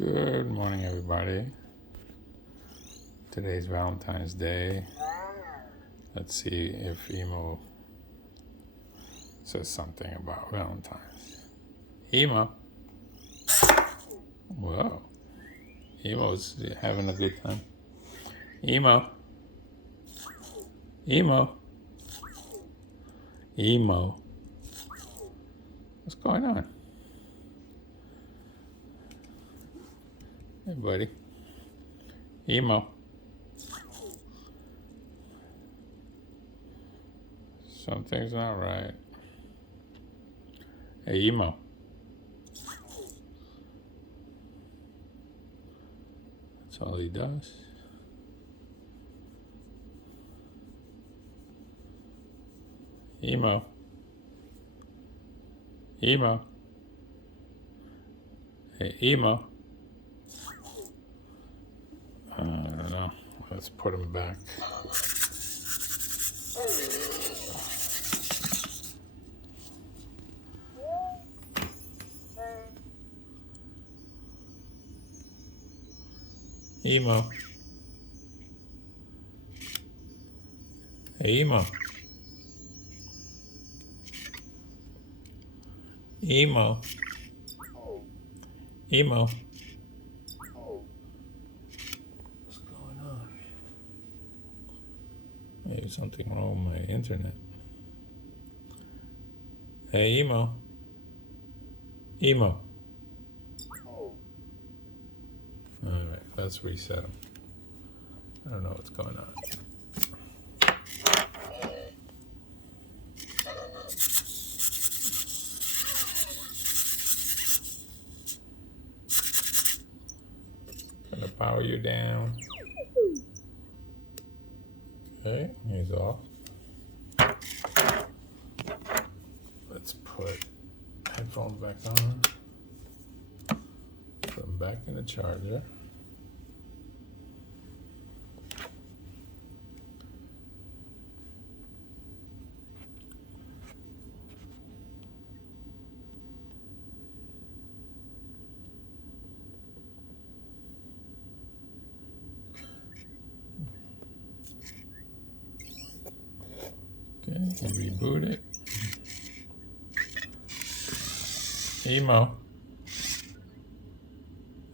Good morning, everybody. Today's Valentine's Day. Let's see if EMO says something about Valentine's. EMO. Whoa. EMO's having a good time. EMO. EMO. EMO. What's going on? Hey, buddy. EMO. Something's not right. Hey, EMO. That's all he does. EMO. EMO. Hey, EMO. I don't know. Let's put him back. EMO. Hey, EMO. EMO. EMO. What's going on? Maybe something wrong with my internet. Hey, EMO. EMO. Alright, let's reset him. I don't know what's going on. Gonna power you down. Okay, he's off. Let's put headphones back on. Put them back in the charger. Okay, and reboot it. EMO.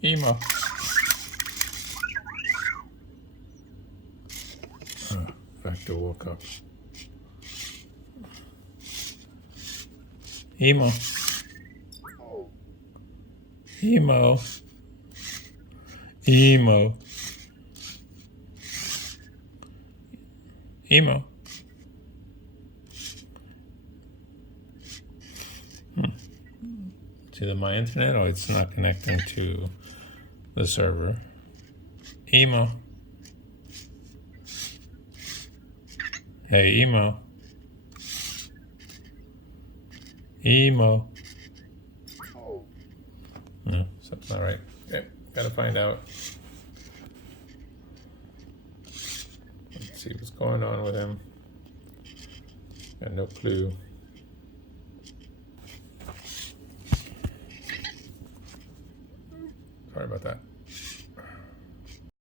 EMO. Factor woke up. EMO. EMO. EMO. EMO. It's either my internet or it's not connecting to the server. EMO. Hey, EMO. EMO. No, something's not right. Okay, gotta find out. Let's see what's going on with him. Got no clue.